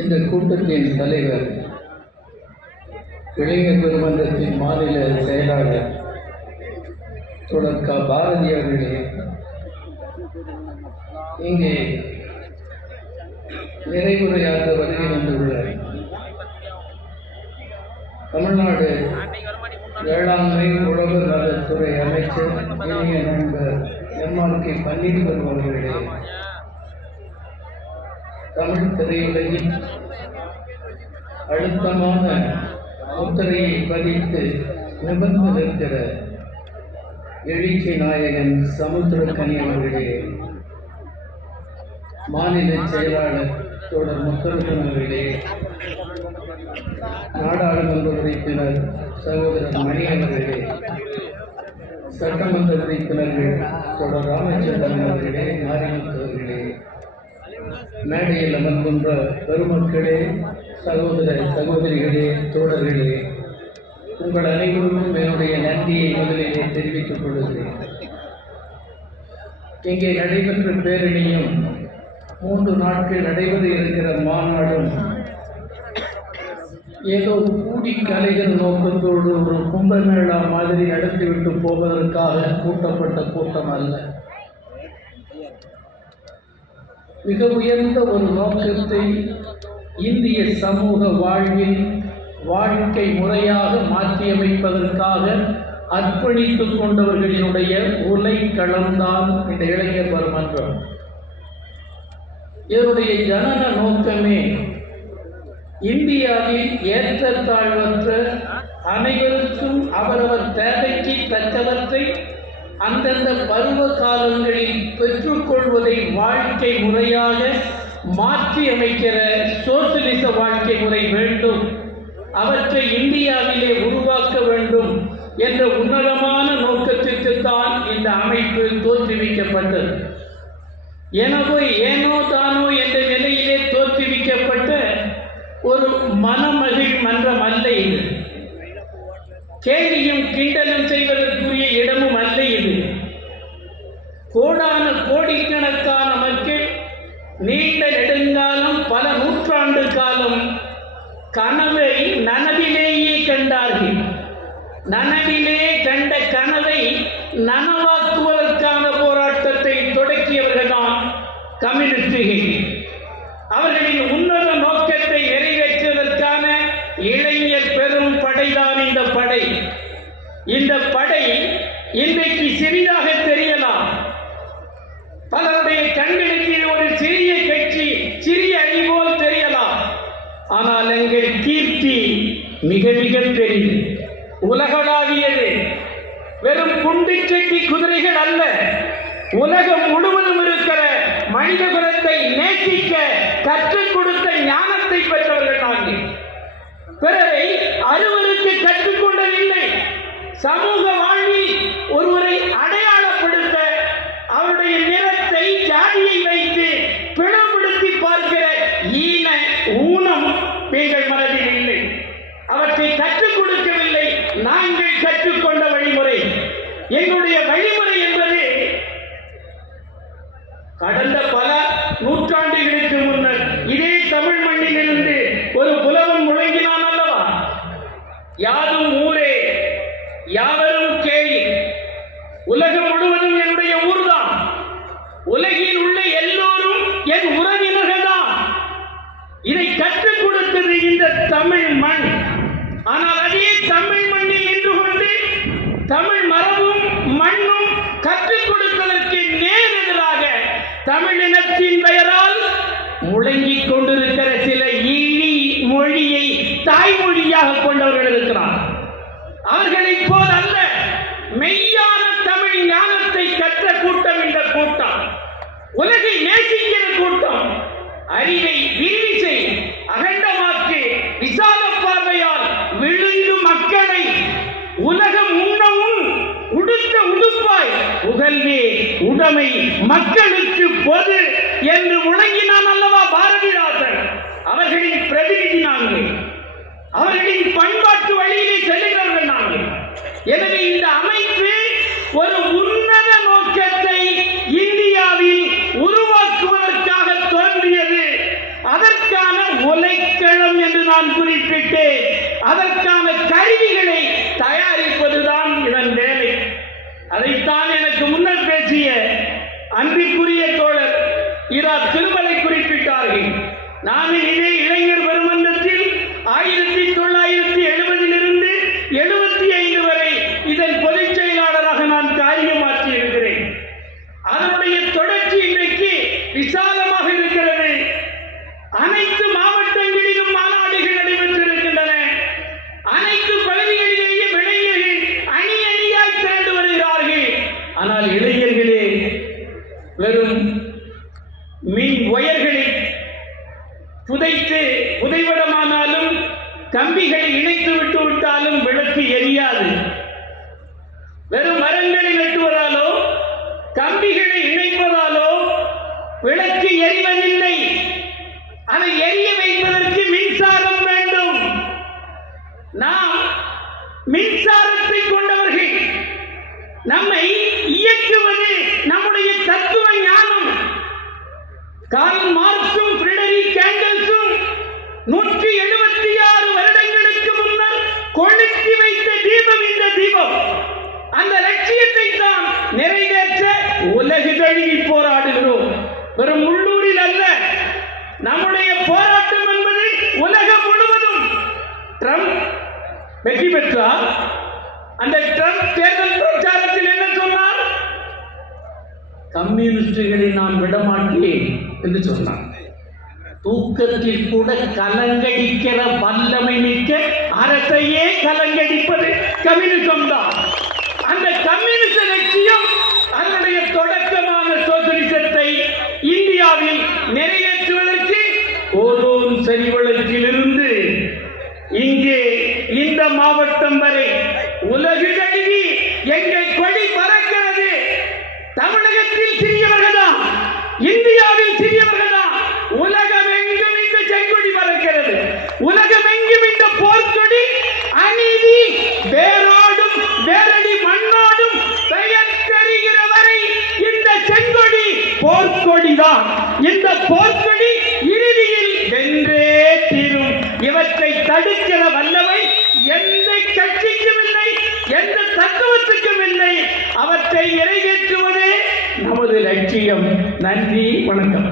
இந்த கூட்டத்தின் தலைவர், இளைஞர் பெருமன்றத்தின் மாநில செயலாளர் தொடர் க. பாரதி அவர்களே, இங்கே நிறைவுரையாற்ற வருகை வந்துள்ள தமிழ்நாடு வேளாண்மை உழவர் நலத்துறை அமைச்சர் இளைய நண்பர் எம்.ஆர்.கே. பன்னீர்செல்வம் அவர்களே, தமிழ் திரையுலகில் அழுத்தமான முத்திரையை பதித்து நிபர்ந்து நிற்கிற எழுச்சி நாயகன் சமுத்திரக்கனி அவர்களே, மாநில செயலாளர் தொடர் முத்தரசன் அவர்களே, நாடாளுமன்ற உறுப்பினர் சகோதரர் மணி அவர்களே, சட்டமன்ற உறுப்பினர்கள் தொடர் ராமச்சந்திரன் அவர்களே, மாரிமுத்து அவர்களே, மேடையில் அமர்கின்ற பெருமக்களே, சகோதர சகோதரிகளே, தோழர்களே, உங்கள் அனைவருக்கும் என்னுடைய நன்றியை முதலிலே தெரிவித்துக் கொள்கிறேன். இங்கே நடைபெற்ற பேரணியும் 3 நாட்கள் நடைபெற இருக்கிற மாநாடும் ஏதோ கூடி கலைஞர் நோக்கத்தோடு ஒரு கும்பமேளா மாதிரி நடத்திவிட்டு போவதற்காக கூட்டப்பட்ட கூட்டம் அல்ல. மிக உயர்ந்த ஒரு நோக்கத்தை இந்திய சமூக வாழ்வில் வாழ்க்கை முறையாக மாற்றியமைப்பதற்காக அர்ப்பணித்துக் கொண்டவர்களினுடைய உலை களம்தான் இந்த இளைஞர் பெருமன்றம். இதனுடைய ஜனன நோக்கமே இந்தியாவில் ஏற்றத்தாழ்வற்ற அனைவருக்கும் அவரவர் தேவைக்கு தக்கவற்றை அந்தந்த பருவ காலங்களில் பெற்றுக்கொள்வதை வாழ்க்கை முறையாக மாற்றி அமைக்கிற சோசியலிச வாழ்க்கை முறை வேண்டும், அவற்றை இந்தியாவிலே உருவாக்க வேண்டும் என்ற உன்னதமான நோக்கத்திற்குத்தான் இந்த அமைப்பு தோற்றுவிக்கப்பட்டது. எனவே ஏனோ தானோ என்ற நிலையிலே தோற்றுவிக்கப்பட்ட ஒரு மனமகிழ் மன்றம் அல்ல இது. கேலியும் கிண்டலும் செய்வதற்குரிய இடமும் அல்ல இது. கோடான கோடிக்கணக்கான மக்கள் நீண்ட நெடுங்காலம், பல நூற்றாண்டு காலம் கனவை நனவிலேயே கண்டார்கள். நனவிலே கண்ட கனவை நனவாக்குவதற்கான போராட்டத்தை தொடக்கியவர்கள்தான் கம்யூனிஸ்டுகள். அவர்களின் உன்னத நோக்கத்தை நிறைவேற்றுவதற்கான இளைஞர் பெரும் படைதான் இந்த படை. இந்த படை இன்றைக்கு சிறிதாக தெரியலாம், பலருடைய கண்களுக்கு ஒரு சிறிய கட்சி, சிறிய அணி போல் தெரியலாம். ஆனால் எங்கள் கீர்த்தி மிக மிக பெரியது, உலகளாவியது. வெறும் குண்டிச்சட்டி குதிரைகள் அல்ல, உலகம் முழுவதும் இருக்கிற மனித குலத்தை நேசிக்க கற்றுக் கொடுத்த ஞானத்தை பெற்றவர்கள் நாங்கள். பிறரை அறுவருக்கு கற்றுக்கொண்டதில்லை. சமூக வாழ்வில் ஒருவரை அடையாளப்படுத்த அவருடைய நிறத்தை, ஜாதியை வைத்து பிளவுபடுத்தி பார்க்கிற ஈன ஊனம் எங்கள் மனதில் இல்லை. அவற்றை கற்றுக் கொடுக்கவில்லை. நாங்கள் கற்றுக்கொண்ட வழிமுறை, எங்களுடைய வழிமுறை என்பது கடந்த பல நூற்றாண்டுகளுக்கு முன்னர் இதே தமிழ் மண்ணிலிருந்து ஒரு புலவன் முழங்கினான் அல்லவா, யாதும் ஊரே யாவரும் கேளி. உலகம் முழுவதும் என்னுடைய ஊர்தான், உலகில் உள்ள எல்லோரும் என் உறவினர்கள் தான். இதை கற்றுக் கொடுத்தது இந்த தமிழ் மண். ஆனால் அதே தமிழ் மண்ணில் நின்று கொண்டு தமிழ் மரபும் மண்ணும் கற்றுக் கொடுப்பதற்கு நேர் எதிராக தமிழினத்தின் பெயரால் முழங்கிக் கொண்டிருக்கிற சில ஈழி மொழியை தாய்மொழியாக கொண்டவர்கள் இருக்கிறார். அவர்களைப் போல் அல்ல, மெய்யான தமிழ் ஞானத்தை கற்ற கூட்டம் இந்த கூட்டம். உலகை நேசிக்கிற கூட்டம். அறிவை விரிவிசை அகண்டமாக்கி விசால பார்வையால் விழுந்து மக்களை உலகம் உண்ணவும் உடுத்த உடுப்பாய் புகழ்வே உடைமை மக்களுக்கு பொது என்று முழங்கினான் அல்லவா பாரதிதாசன். அவர்களின் பிரதிநிதி நாங்கள், அவர்களின் பண்பாட்டு வழியிலே செல்லுகிறவர்கள் நாங்கள். எனவே இந்த அமைப்பு ஒரு உன்னத நோக்கத்தை இந்தியாவில் உருவாக்குவதற்காக தோன்றியது. அதற்கான உலக இரா திருமலை குறிப்பிட்டார்கள். நானும் இதே இளைஞர் பெருமன்றத்தில் 1970 75 வரை இதன் பொதுச் செயலாளராக நான் காரியமாற்றி இருக்கிறேன். அதனுடைய தொடர்ச்சி இன்றைக்கு விசாலமாக இருக்கிறது. அனைத்து மாவட்டங்களிலும் மாநாடுகள் நடைபெற்றிருக்கின்றன. அனைத்து பகுதிகளிலேயும் இளைஞர்கள் அணி அணியாய் திரண்டு வருகிறார்கள். ஆனால் இளைஞர்களே வெறும் மின் ஒயர்களை புதைவிடமானாலும் கம்பிகளை இணைத்து விட்டு விட்டாலும் விளக்கு எரியாது. வெறும் மரங்களை வெட்டுவதாலோ கம்பிகளை இணைப்பதாலோ விளக்கு எரிவதில்லை. அதை எரிய வைப்பதற்கு மின்சாரம் வேண்டும். நாம் மின்சாரத்தை கொண்டவர்கள். நம்மை இயக்குவது நம்முடைய தத்துவ ஞானம். கார்ல் மார்க்சும் ஃபிரெடரிக் ஏங்கல்ஸும் 176 வருடங்களுக்கு முன்னர் கொளுத்தி வைத்த தீபம் இந்த தீபம். அந்த லட்சியத்தை தான் நிறைவேற்ற உலகு தழுவி போராடுகிறோம். வெறும் உள்ளூரில் அல்ல, நம்முடைய போராட்டம் என்பது உலகம் முழுவதும். ட்ரம்ப் வெற்றி பெற்றார். அந்த ட்ரம்ப் தேர்தல் பிரச்சாரத்தில் என்ன சொன்னார்? கம்யூனிஸ்டுகளை நான் விடமாட்டேன் என்று சொன்னார். தூக்கத்தில் கூட கலங்கடிக்கிற வல்லமை மிக்க அரசையே கலங்கடிப்பது கம்யூனிசம் தான். அந்த கம்யூனிச லட்சியம் அதனுடைய தொடக்கமான சோசலிசத்தை இந்தியாவில் நிறைவேற்றுவதற்கு ஓசோன் சரிவளத்திலிருந்து இங்கே இந்த மாவட்டம் வரை உலகு தழுவி எங்கள் கொடி பறக்கிறது. தமிழகத்தில் சிறியவர்கள் தான், இந்தியாவில் சிறியவர்கள் தான். உலகமெங்கும் இந்த செங்கொடி பறக்கிறது. உலகமெங்கும் இந்த போர்க்கொடி அநீதி வேரோடும் வேரடி மண்ணோடும் பெயர் தெரிகிற வரை இந்த செங்கொடி போர்க்கொடிதான். இந்த போர்க்கொடி இறுதியில் வென்றே தீரும். இவற்றை தடுக்கிற வல்லமை எந்த கட்சிக்கும் இல்லை, எந்த தத்துவத்துக்கும் இல்லை. அவற்றை நிறைவேற்றுவதே நமது லட்சியம். நன்றி, வணக்கம்.